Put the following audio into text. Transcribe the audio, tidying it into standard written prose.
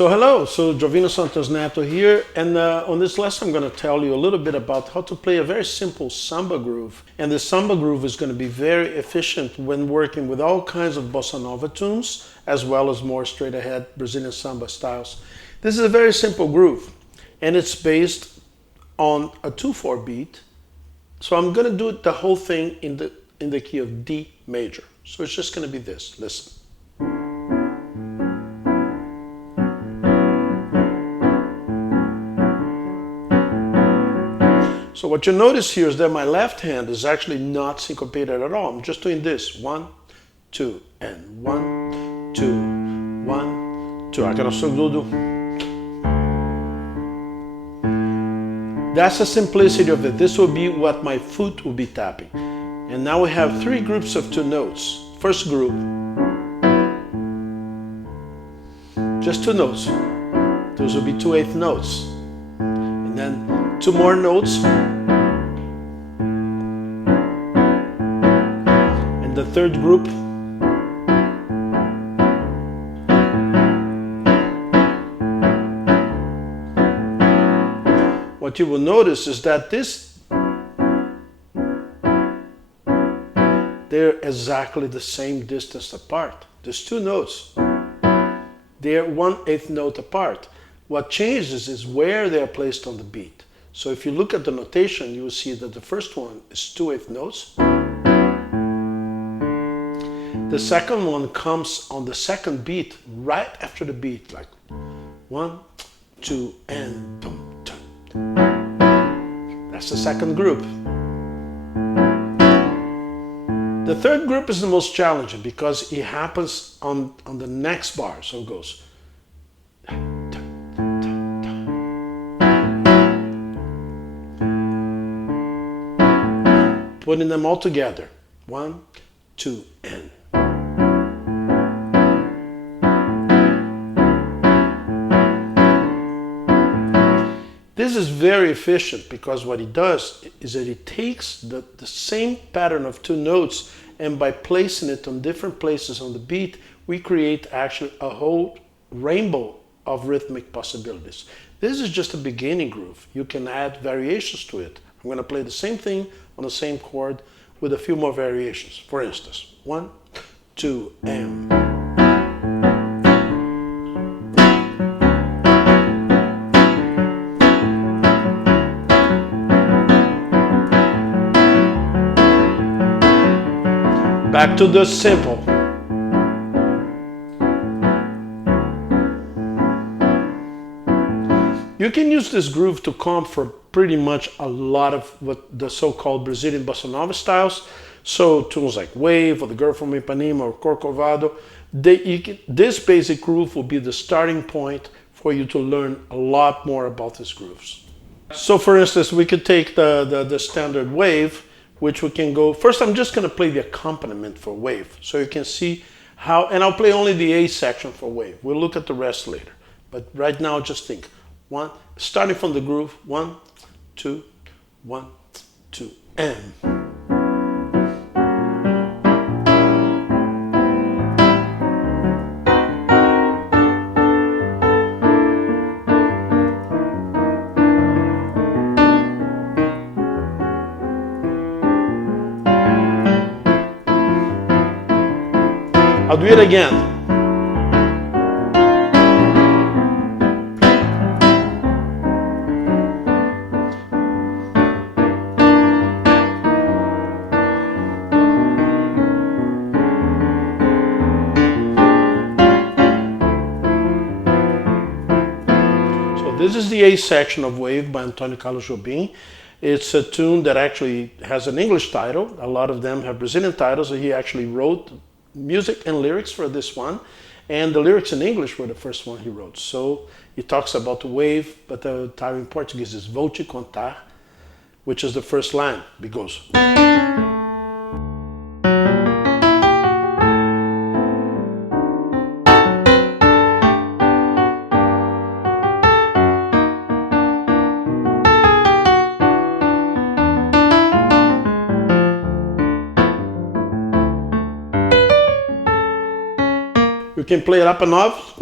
So hello, so Jovino Santos Neto here, and on this lesson I'm going to tell you a little bit about how to play a very simple samba groove. And the samba groove is going to be very efficient when working with all kinds of bossa nova tunes, as well as more straight ahead Brazilian samba styles. This is a very simple groove, and it's based on a 2/4 beat. So I'm going to do the whole thing in the key of D major. So it's just going to be this. Listen. So what you notice here is that my left hand is actually not syncopated at all. I'm just doing this. 1, 2, and 1, 2, 1, 2. I can also do. That's the simplicity of it. This will be what my foot will be tapping. And now we have 3 groups of 2 notes. First group, just 2 notes. Those will be 2/8 notes. And then 2 more notes. And the third group, what you will notice is that they're exactly the same distance apart. There's 2 notes. They're 1/8 note apart. What changes is where they are placed on the beat. So if you look at the notation, you will see that the first one is 2/8 notes. The second one comes on the second beat, right after the beat, like 1, 2, and dum, dum. That's the second group. The third group is the most challenging because it happens on the next bar. So it goes. Putting them all together. 1, 2, and. This is very efficient because what it does is that it takes the same pattern of 2 notes, and by placing it on different places on the beat, we create actually a whole rainbow of rhythmic possibilities. This is just a beginning groove. You can add variations to it. I'm going to play the same thing on the same chord with a few more variations. For instance, 1, 2, and. Back to the simple. You can use this groove to comp for pretty much a lot of what the so-called Brazilian bossa nova styles. So tunes like Wave or The Girl from Ipanema or Corcovado, this basic groove will be the starting point for you to learn a lot more about these grooves. So for instance, we could take the standard Wave, which we can go, first I'm just going to play the accompaniment for Wave, so you can see how, and I'll play only the A section for Wave. We'll look at the rest later. But right now, just think, 1, starting from the groove, 1, 2, 1, 2, and. I'll do it again. So this is the A section of Wave by Antônio Carlos Jobim. It's a tune that actually has an English title. A lot of them have Brazilian titles, so he actually wrote music and lyrics for this one, and the lyrics in English were the first one he wrote. So he talks about the wave, but the title in Portuguese is Vou te contar, which is the first line. It goes. You can play it up and off.